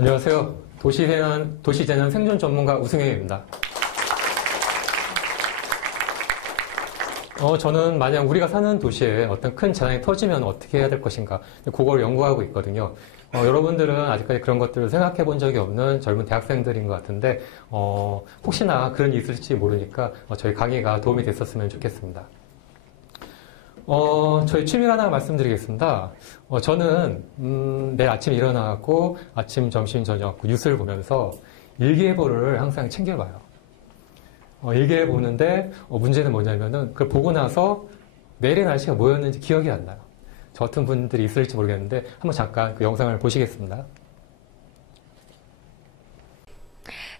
안녕하세요. 도시재난 생존 전문가 우승혜입니다. 저는 만약 우리가 사는 도시에 어떤 큰 재난이 터지면 어떻게 해야 될 것인가, 그걸 연구하고 있거든요. 여러분들은 아직까지 그런 것들을 생각해 본 적이 없는 젊은 대학생들인 것 같은데, 혹시나 그런 일이 있을지 모르니까 저희 강의가 도움이 됐었으면 좋겠습니다. 저희 취미 하나 말씀드리겠습니다. 저는 매일 아침에 일어나고 아침, 점심, 저녁 뉴스를 보면서 일기예보를 항상 챙겨봐요. 일기예보 보는데 문제는 뭐냐면은 그걸 보고 나서 내일의 날씨가 뭐였는지 기억이 안 나요. 저 같은 분들이 있을지 모르겠는데 한번 잠깐 그 영상을 보시겠습니다.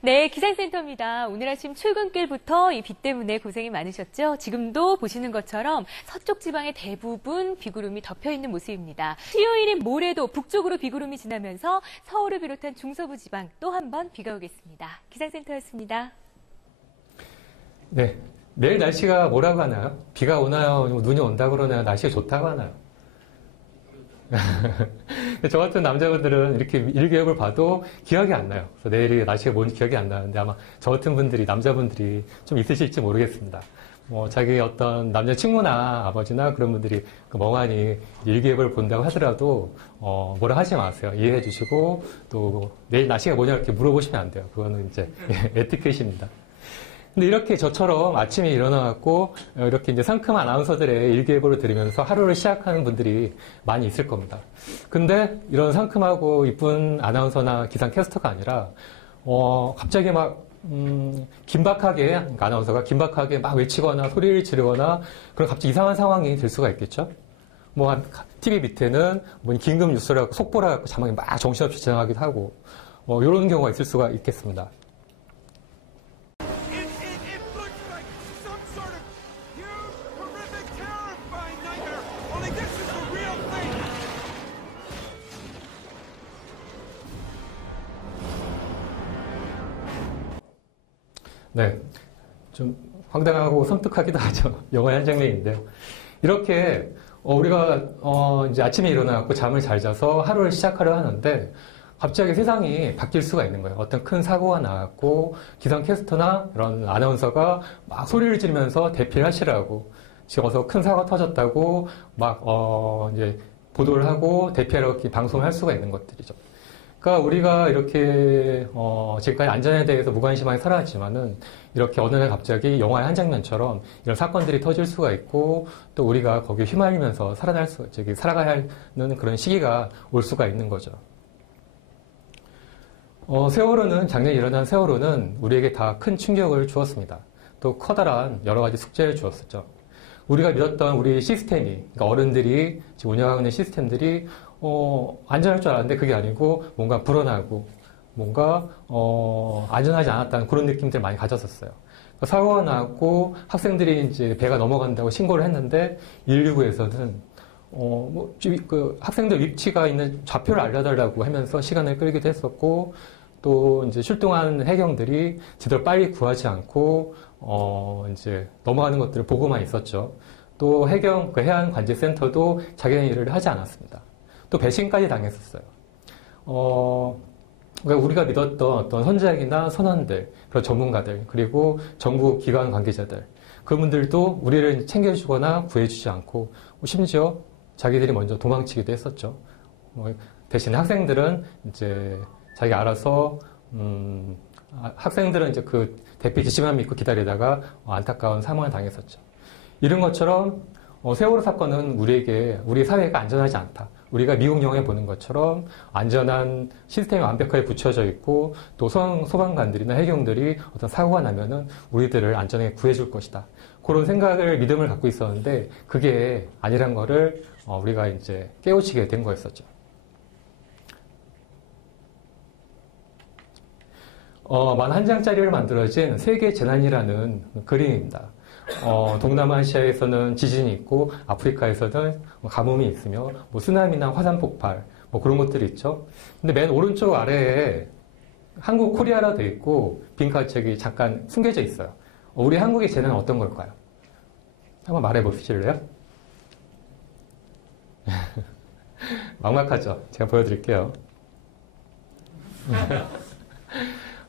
네, 기상센터입니다. 오늘 아침 출근길부터 이 비 때문에 고생이 많으셨죠? 지금도 보시는 것처럼 서쪽 지방의 대부분 비구름이 덮여있는 모습입니다. 수요일인 모레도 북쪽으로 비구름이 지나면서 서울을 비롯한 중서부 지방 또 한 번 비가 오겠습니다. 기상센터였습니다. 네, 내일 날씨가 뭐라고 하나요? 비가 오나요? 눈이 온다고 그러나요? 날씨가 좋다고 하나요? 저 같은 남자분들은 이렇게 일기예보를 봐도 기억이 안 나요. 그래서 내일이 날씨가 뭔지 기억이 안 나는데 아마 저 같은 분들이, 남자분들이 좀 있으실지 모르겠습니다. 자기 어떤 남자 친구나 아버지나 그런 분들이 멍하니 일기예보를 본다고 하더라도 뭐라 하지 마세요. 이해해 주시고 또 내일 날씨가 뭐냐 이렇게 물어보시면 안 돼요. 그거는 이제 에티켓입니다. 근데 이렇게 저처럼 아침에 일어나갖고 이렇게 이제 상큼한 아나운서들의 일기예보를 들으면서 하루를 시작하는 분들이 많이 있을 겁니다. 근데 이런 상큼하고 이쁜 아나운서나 기상캐스터가 아니라 갑자기 막 긴박하게, 아나운서가 긴박하게 막 외치거나 소리를 지르거나 그런 갑자기 이상한 상황이 될 수가 있겠죠. TV 밑에는 긴급 뉴스라고 속보라 갖고 자막이 막 정신없이 지나가기도 하고 이런 경우가 있을 수가 있겠습니다. 네, 좀 황당하고 섬뜩하기도 하죠. 영화의 한 장면인데요. 이렇게 우리가 이제 아침에 일어나고 잠을 잘 자서 하루를 시작하려 하는데 갑자기 세상이 바뀔 수가 있는 거예요. 어떤 큰 사고가 나왔고 기상캐스터나 이런 아나운서가 막 소리를 지르면서 대피를 하시라고, 지금 어서 큰 사고가 터졌다고 막 이제 보도를 하고 대피하라고 이렇게 방송을 할 수가 있는 것들이죠. 그러니까 우리가 이렇게 지금까지 안전에 대해서 무관심하게 살아왔지만은 이렇게 어느 날 갑자기 영화의 한 장면처럼 이런 사건들이 터질 수가 있고 또 우리가 거기에 휘말리면서 살아가야 하는 그런 시기가 올 수가 있는 거죠. 작년에 일어난 세월호는 우리에게 다 큰 충격을 주었습니다. 또 커다란 여러 가지 숙제를 주었었죠. 우리가 믿었던 우리 시스템이, 그러니까 어른들이 지금 운영하고 있는 시스템들이 안전할 줄 알았는데 그게 아니고 뭔가 불어나고 뭔가 안전하지 않았다는 그런 느낌들을 많이 가졌었어요. 사고가 나고 학생들이 이제 배가 넘어간다고 신고를 했는데 119에서는 학생들 위치가 있는 좌표를 알려달라고 하면서 시간을 끌기도 했었고, 또 이제 출동하는 해경들이 제대로 빨리 구하지 않고 이제 넘어가는 것들을 보고만 있었죠. 또 해안관제센터도 자기네 일을 하지 않았습니다. 또 배신까지 당했었어요. 그러니까 우리가 믿었던 어떤 선장이나 선원들, 그런 전문가들, 그리고 정부 기관 관계자들, 그분들도 우리를 챙겨주거나 구해주지 않고 심지어 자기들이 먼저 도망치기도 했었죠. 대신에 학생들은 이제 자기가 알아서 학생들은 이제 그 대피 지시만 믿고 기다리다가 안타까운 사망을 당했었죠. 이런 것처럼 세월호 사건은 우리 사회가 안전하지 않다. 우리가 미국 영화에 보는 것처럼 안전한 시스템이 완벽하게 갖춰져 있고 또 소방관들이나 해경들이 어떤 사고가 나면은 우리들을 안전하게 구해줄 것이다. 그런 믿음을 갖고 있었는데 그게 아니란 거를 우리가 이제 깨우치게 된 거였었죠. 만 한 장짜리를 만들어진 세계 재난이라는 그림입니다. 동남아시아에서는 지진이 있고 아프리카에서는 가뭄이 있으며 쓰나미나 화산 폭발 그런 것들이 있죠. 근데 맨 오른쪽 아래에 한국 코리아라 되어 있고 빈칸책이 잠깐 숨겨져 있어요. 우리 한국의 재난은 어떤 걸까요? 한번 말해 보실래요? 막막하죠? 제가 보여드릴게요.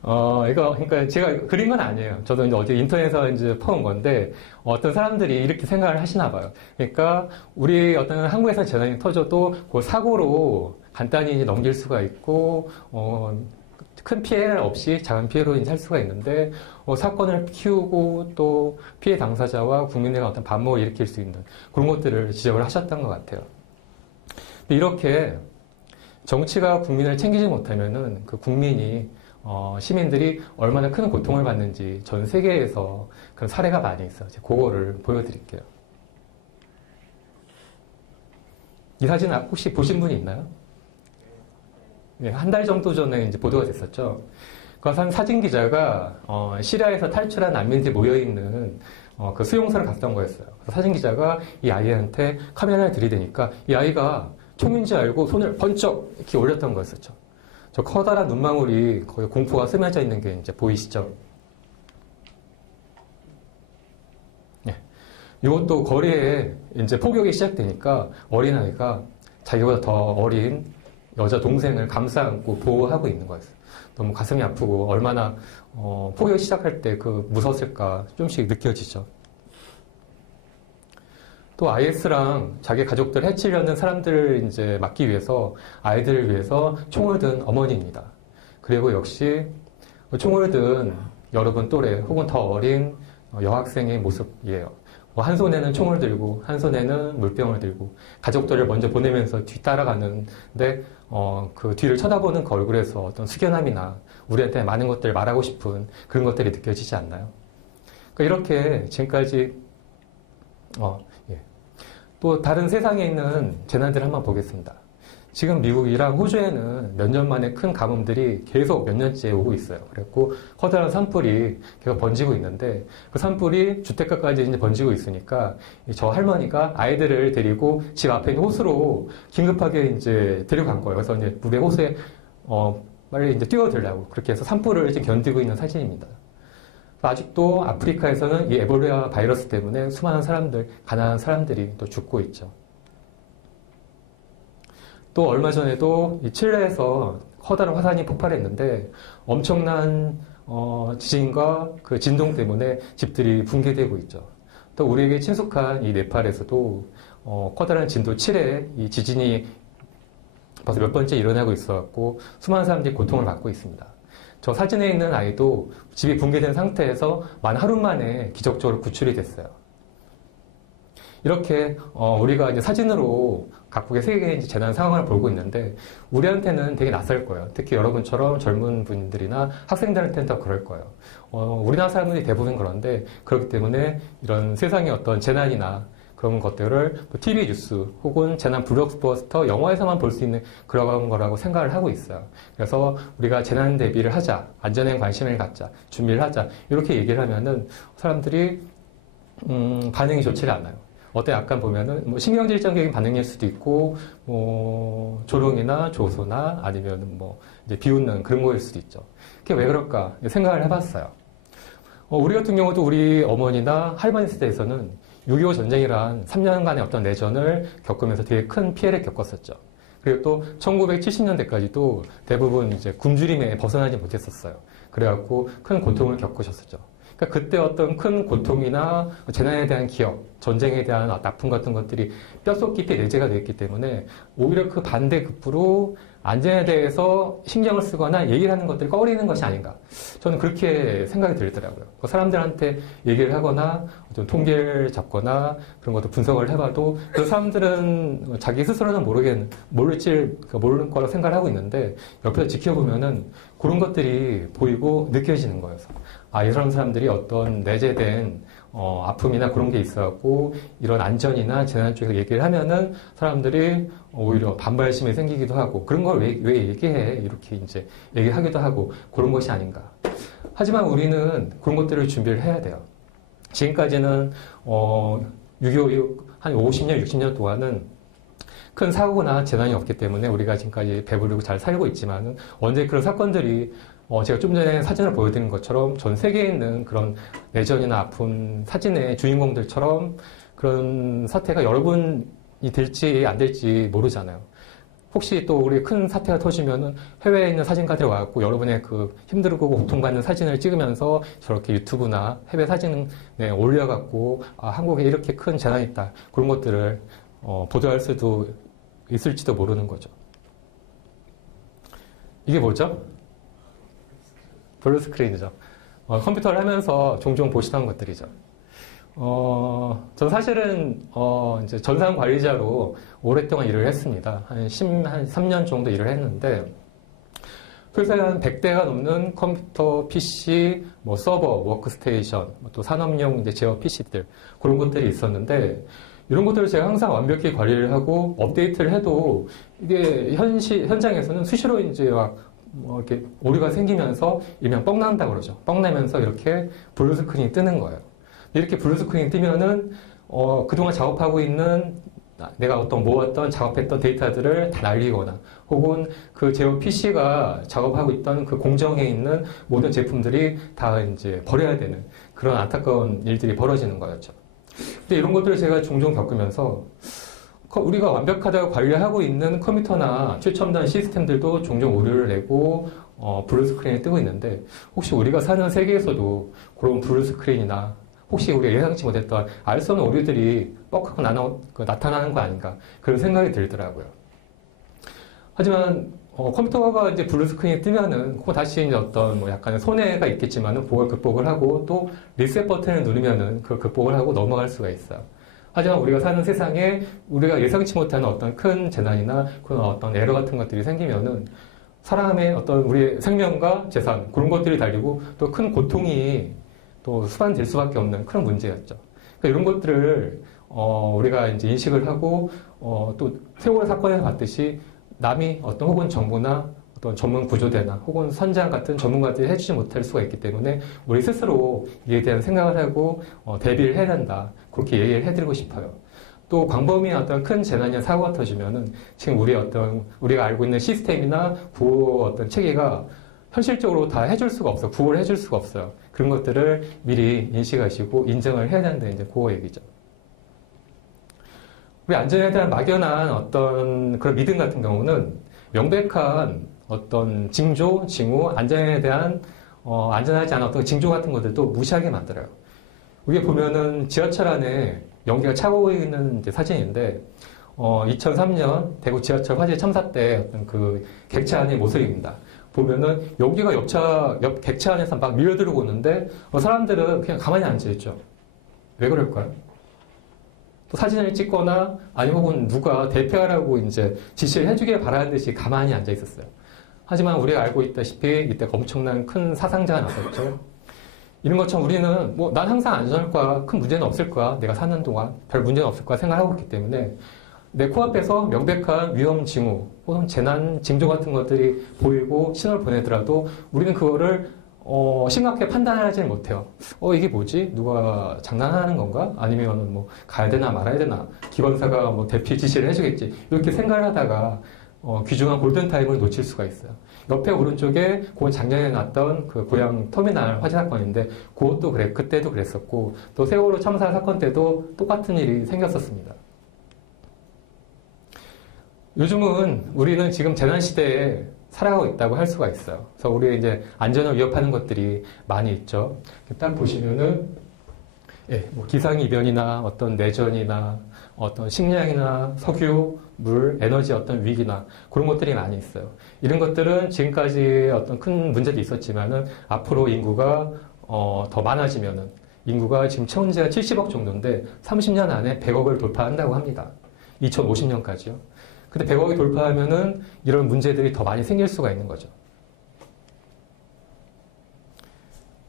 이거, 그러니까 제가 그린 건 아니에요. 저도 이제 어제 인터넷에서 이제 퍼온 건데, 어떤 사람들이 이렇게 생각을 하시나 봐요. 그러니까, 우리 어떤 한국에서 재난이 터져도 그 사고로 간단히 이제 넘길 수가 있고, 큰 피해 없이 작은 피해로 이제 할 수가 있는데, 사건을 키우고 또 피해 당사자와 국민의 어떤 반목을 일으킬 수 있는 그런 것들을 지적을 하셨던 것 같아요. 근데 이렇게 정치가 국민을 챙기지 못하면은 그 국민이 시민들이 얼마나 큰 고통을 받는지 전 세계에서 그런 사례가 많이 있어요. 제가 그거를 보여드릴게요. 이 사진 혹시 보신 분이 있나요? 네, 한 달 정도 전에 이제 보도가 됐었죠. 그 한 사진 기자가 시리아에서 탈출한 난민들이 모여 있는 그 수용소를 갔던 거였어요. 그래서 사진 기자가 이 아이한테 카메라를 들이대니까 이 아이가 총인지 알고 손을 번쩍 이렇게 올렸던 거였었죠. 저 커다란 눈망울이 거의 공포가 스며져 있는 게 이제 보이시죠? 네. 이것도 거리에 이제 폭격이 시작되니까 어린아이가 자기보다 더 어린 여자 동생을 감싸 안고 보호하고 있는 거였어요. 너무 가슴이 아프고 얼마나 폭격이 시작할 때 그 무서웠을까 좀씩 느껴지죠. 또 IS랑 자기 가족들 해치려는 사람들을 이제 막기 위해서 아이들을 위해서 총을 든 어머니입니다. 그리고 역시 총을 든 여러분 또래 혹은 더 어린 여학생의 모습이에요. 한 손에는 총을 들고 한 손에는 물병을 들고 가족들을 먼저 보내면서 뒤따라가는데 그 뒤를 쳐다보는 그 얼굴에서 어떤 숙연함이나 우리한테 많은 것들을 말하고 싶은 그런 것들이 느껴지지 않나요? 그러니까 이렇게 지금까지 예. 또 다른 세상에 있는 재난들을 한번 보겠습니다. 지금 미국이랑 호주에는 몇 년 만에 큰 가뭄들이 계속 몇 년째 오고 있어요. 그래갖고 커다란 산불이 계속 번지고 있는데 그 산불이 주택가까지 이제 번지고 있으니까 저 할머니가 아이들을 데리고 집 앞에 있는 호수로 긴급하게 이제 데려간 거예요. 그래서 이제 물에 호수에 빨리 이제 뛰어들려고 그렇게 해서 산불을 이제 견디고 있는 사진입니다. 아직도 아프리카에서는 이 에볼라 바이러스 때문에 수많은 사람들, 가난한 사람들이 또 죽고 있죠. 또 얼마 전에도 이 칠레에서 커다란 화산이 폭발했는데 엄청난 지진과 그 진동 때문에 집들이 붕괴되고 있죠. 또 우리에게 친숙한 이 네팔에서도 커다란 진도 7의 이 지진이 벌써 몇 번째 일어나고 있어갖고 수많은 사람들이 고통을 받고 있습니다. 저 사진에 있는 아이도 집이 붕괴된 상태에서 만 하루 만에 기적적으로 구출이 됐어요. 이렇게 우리가 이제 사진으로 각국의 세계의 이제 재난 상황을 보고 있는데 우리한테는 되게 낯설 거예요. 특히 여러분처럼 젊은 분들이나 학생들한테는 더 그럴 거예요. 우리나라 사람들이 대부분 그런데 그렇기 때문에 이런 세상의 어떤 재난이나 그런 것들을 TV 뉴스 혹은 재난 블록버스터 영화에서만 볼 수 있는 그런 거라고 생각을 하고 있어요. 그래서 우리가 재난 대비를 하자, 안전에 관심을 갖자, 준비를 하자 이렇게 얘기를 하면은 사람들이 반응이 좋지가 않아요. 어때 약간 보면은 뭐 신경질적인 반응일 수도 있고 뭐 조롱이나 조소나 아니면 뭐 이제 비웃는 그런 거일 수도 있죠. 그게 왜 그럴까 생각을 해봤어요. 우리 같은 경우도 우리 어머니나 할머니 세대에서는 6.25 전쟁이란 3년간의 어떤 내전을 겪으면서 되게 큰 피해를 겪었었죠. 그리고 또 1970년대까지도 대부분 이제 굶주림에 벗어나지 못했었어요. 그래갖고 큰 고통을 겪으셨었죠. 그러니까 그때 어떤 큰 고통이나 재난에 대한 기억, 전쟁에 대한 아픔 같은 것들이 뼛속 깊이 내재가 되어 있기 때문에 오히려 그 반대급부로 안전에 대해서 신경을 쓰거나 얘기를 하는 것들을 꺼리는 것이 아닌가. 저는 그렇게 생각이 들더라고요. 사람들한테 얘기를 하거나 좀 통계를 잡거나 그런 것도 분석을 해봐도 그 사람들은 자기 스스로는 모를 거라고 생각을 하고 있는데 옆에서 지켜보면은 그런 것들이 보이고 느껴지는 거여서 이런 사람들이 어떤 내재된 아픔이나 그런 게 있어갖고 이런 안전이나 재난 쪽에서 얘기를 하면은 사람들이 오히려 반발심이 생기기도 하고 그런 걸 왜 얘기해 이렇게 이제 얘기하기도 하고 그런 것이 아닌가. 하지만 우리는 그런 것들을 준비를 해야 돼요. 지금까지는 6.25 한 50년, 60년 동안은 큰 사고나 재난이 없기 때문에 우리가 지금까지 배부르고 잘 살고 있지만은 언제 그런 사건들이 제가 좀 전에 사진을 보여드린 것처럼 전 세계에 있는 그런 내전이나 아픈 사진의 주인공들처럼 그런 사태가 여러분이 될지 안 될지 모르잖아요. 혹시 또 우리 큰 사태가 터지면은 해외에 있는 사진가들이 와갖고 여러분의 그 힘들고 고통받는 사진을 찍으면서 저렇게 유튜브나 해외 사진에 올려갖고 한국에 이렇게 큰 재난이 있다. 그런 것들을 보도할 수도 있을지도 모르는 거죠. 이게 뭐죠? 블루스크린이죠. 컴퓨터를 하면서 종종 보시던 것들이죠. 전 사실은, 이제 전산 관리자로 오랫동안 일을 했습니다. 한 3년 정도 일을 했는데, 회사에 한 100대가 넘는 컴퓨터, PC, 뭐 서버, 워크스테이션, 또 산업용 이제 제어 PC들, 그런 것들이 있었는데, 이런 것들을 제가 항상 완벽히 관리를 하고 업데이트를 해도 이게 현장에서는 수시로 이제 뭐 이렇게 오류가 생기면서 일명 뻥 난다 그러죠. 뻥 나면서 이렇게 블루 스크린이 뜨는 거예요. 이렇게 블루 스크린이 뜨면은 그동안 작업하고 있는 내가 모았던 작업했던 데이터들을 다 날리거나 혹은 그 제어 PC가 작업하고 있던 그 공정에 있는 모든 제품들이 다 이제 버려야 되는 그런 안타까운 일들이 벌어지는 거였죠. 근데 이런 것들을 제가 종종 겪으면서 우리가 완벽하다고 관리하고 있는 컴퓨터나 최첨단 시스템들도 종종 오류를 내고 블루 스크린이 뜨고 있는데 혹시 우리가 사는 세계에서도 그런 블루 스크린이나 혹시 우리가 예상치 못했던 알 수 없는 오류들이 뻑하고 나타나는 거 아닌가 그런 생각이 들더라고요. 하지만 컴퓨터가 이제 블루 스크린이 뜨면은 그거 다시 이제 어떤 약간의 손해가 있겠지만은 그걸 극복을 하고 또 리셋 버튼을 누르면은 그걸 극복을 하고 넘어갈 수가 있어요. 하지만 우리가 사는 세상에 우리가 예상치 못하는 어떤 큰 재난이나 그런 어떤 에러 같은 것들이 생기면은 사람의 어떤 우리의 생명과 재산 그런 것들이 달리고 또 큰 고통이 또 수반될 수밖에 없는 그런 문제였죠. 그러니까 이런 것들을 우리가 이제 인식을 하고 또 세월호 사건에서 봤듯이 남이 혹은 정부나 어떤 전문 구조대나 혹은 선장 같은 전문가들이 해주지 못할 수가 있기 때문에 우리 스스로 이에 대한 생각을 하고 대비를 해야 한다. 그렇게 얘기를 해드리고 싶어요. 또 광범위한 어떤 큰 재난이나 사고가 터지면은 지금 우리가 알고 있는 시스템이나 구호 어떤 체계가 현실적으로 다 해줄 수가 없어요. 구호를 해줄 수가 없어요. 그런 것들을 미리 인식하시고 인정을 해야 된다는 이제 그거 얘기죠. 우리 안전에 대한 막연한 어떤 그런 믿음 같은 경우는 명백한 어떤 징조, 징후, 안전에 대한 안전하지 않은 어떤 징조 같은 것들도 무시하게 만들어요. 여기 보면은 지하철 안에 연기가 차고 있는 이제 사진인데 2003년 대구 지하철 화재 참사 때 어떤 그 객차 안의 모습입니다. 보면은 연기가 옆 객차 안에서 막 밀려들고 오는데 사람들은 그냥 가만히 앉아있죠. 왜 그럴까요? 또 사진을 찍거나 아니 혹은 누가 대피하라고 이제 지시를 해주길 바라는 듯이 가만히 앉아 있었어요. 하지만 우리가 알고 있다시피 이때 엄청난 큰 사상자가 났었죠. 이런 것처럼 우리는 난 항상 안전할 거야. 큰 문제는 없을 거야. 내가 사는 동안 별 문제는 없을 거야 생각하고 있기 때문에 내 코앞에서 명백한 위험 징후 혹은 재난 징조 같은 것들이 보이고 신호를 보내더라도 우리는 그거를 심각하게 판단하지 못해요. 이게 뭐지? 누가 장난하는 건가? 아니면 가야 되나 말아야 되나? 기관사가 대피 지시를 해주겠지. 이렇게 생각을 하다가 귀중한 골든타임을 놓칠 수가 있어요. 옆에 오른쪽에 그건 작년에 났던 그 고향 터미널 화재 사건인데 그것도 그때도 그랬었고 또 세월호 참사 사건 때도 똑같은 일이 생겼었습니다. 요즘은 우리는 지금 재난시대에 살아가고 있다고 할 수가 있어요. 그래서 우리의 이제 안전을 위협하는 것들이 많이 있죠. 딱 보시면은, 기상이변이나 어떤 내전이나 어떤 식량이나 석유, 물, 에너지 어떤 위기나 그런 것들이 많이 있어요. 이런 것들은 지금까지 어떤 큰 문제도 있었지만은 앞으로 인구가 더 많아지면은 인구가 지금 최원지가 70억 정도인데 30년 안에 100억을 돌파한다고 합니다. 2050년까지요. 근데 100억이 돌파하면은 이런 문제들이 더 많이 생길 수가 있는 거죠.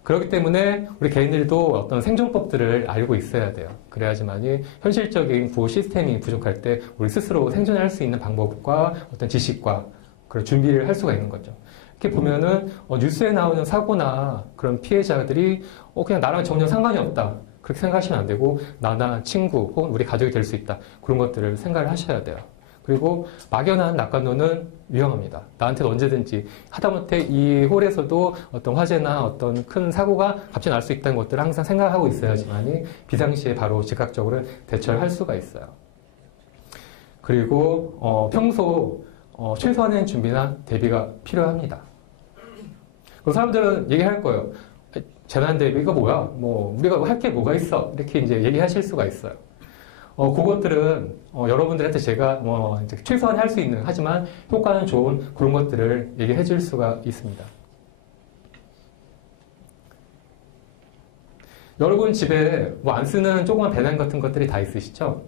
그렇기 때문에 우리 개인들도 어떤 생존법들을 알고 있어야 돼요. 그래야지만이 현실적인 구호 시스템이 부족할 때 우리 스스로 생존할 수 있는 방법과 어떤 지식과 그런 준비를 할 수가 있는 거죠. 이렇게 보면은 뉴스에 나오는 사고나 그런 피해자들이 그냥 나랑 전혀 상관이 없다. 그렇게 생각하시면 안 되고 나나 친구 혹은 우리 가족이 될 수 있다. 그런 것들을 생각을 하셔야 돼요. 그리고 막연한 낙관론은 위험합니다. 나한테는 언제든지 하다못해 이 홀에서도 어떤 화재나 어떤 큰 사고가 갑자기 날 수 있다는 것들을 항상 생각하고 있어야지만이 비상시에 바로 즉각적으로 대처를 할 수가 있어요. 그리고 평소 최소한의 준비나 대비가 필요합니다. 그 사람들은 얘기할 거예요. 재난 대비가 뭐야? 뭐 우리가 할 게 뭐가 있어? 이렇게 이제 얘기하실 수가 있어요. 그것들은 여러분들한테 제가 이제 최소한 할 수 있는 하지만 효과는 좋은 그런 것들을 얘기해 줄 수가 있습니다. 여러분 집에 뭐 안 쓰는 조그만 배낭 같은 것들이 다 있으시죠?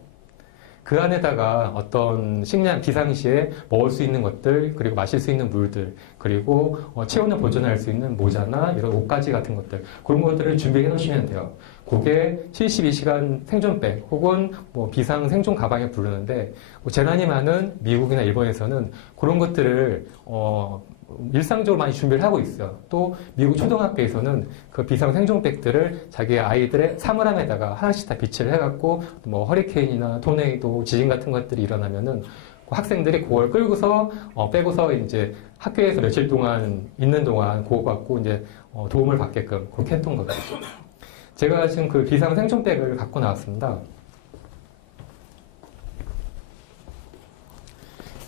그 안에다가 어떤 식량 비상시에 먹을 수 있는 것들, 그리고 마실 수 있는 물들, 그리고 체온을 보존할 수 있는 모자나 이런 옷가지 같은 것들, 그런 것들을 준비해 놓으시면 돼요. 그게 72시간 생존백 혹은 뭐 비상 생존 가방에 부르는데, 재난이 많은 미국이나 일본에서는 그런 것들을 일상적으로 많이 준비를 하고 있어요. 또 미국 초등학교에서는 그 비상 생존백들을 자기 아이들의 사물함에다가 하나씩 다 비치를 해갖고 뭐 허리케인이나 토네이도, 지진 같은 것들이 일어나면은 그 학생들이 그걸 끌고서 빼고서 이제 학교에서 며칠 동안 있는 동안 그거 갖고 이제 도움을 받게끔 그렇게 했던 거죠. 제가 지금 그 비상 생존백을 갖고 나왔습니다.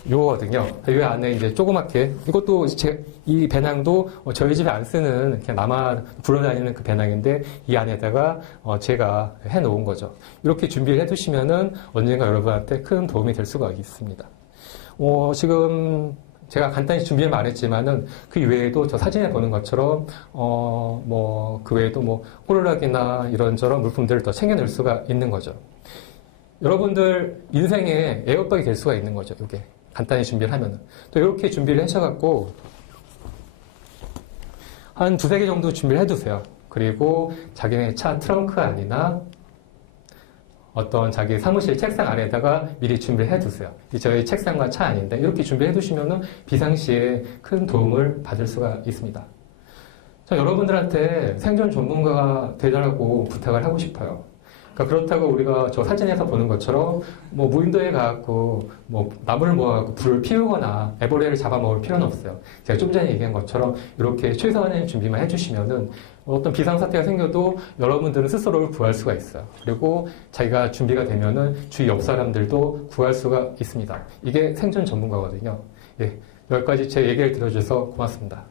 요거거든요. 이 안에 이제 조그맣게, 이것도 이 배낭도 저희 집에 안 쓰는 그냥 나만 불어다니는 그 배낭인데 이 안에다가 제가 해 놓은 거죠. 이렇게 준비를 해 두시면은 언젠가 여러분한테 큰 도움이 될 수가 있습니다. 지금 제가 간단히 준비를 안 했지만은 그 외에도 저 사진에 보는 것처럼 그 외에도 뭐 호루라기나 이런저런 물품들을 더 챙겨낼 수가 있는 거죠. 여러분들 인생에 에어백이 될 수가 있는 거죠. 이게 간단히 준비를 하면은. 또 이렇게 준비를 하셔갖고 한 두세 개 정도 준비를 해두세요. 그리고 자기네 차 트렁크 안이나 어떤 자기 사무실 책상 안에다가 미리 준비를 해두세요. 저희 책상과 차 안인데 이렇게 준비해 두시면은 비상시에 큰 도움을 받을 수가 있습니다. 저 여러분들한테 생존 전문가가 되라고 부탁을 하고 싶어요. 그러니까 그렇다고 우리가 저 사진에서 보는 것처럼 뭐 무인도에 가갖고 뭐 나무를 모아갖고 불을 피우거나 애벌레를 잡아먹을 필요는 없어요. 제가 좀 전에 얘기한 것처럼 이렇게 최소한의 준비만 해주시면은 어떤 비상사태가 생겨도 여러분들은 스스로를 구할 수가 있어요. 그리고 자기가 준비가 되면은 주위 옆 사람들도 구할 수가 있습니다. 이게 생존 전문가거든요. 예, 여기까지 제 얘기를 들어주셔서 고맙습니다.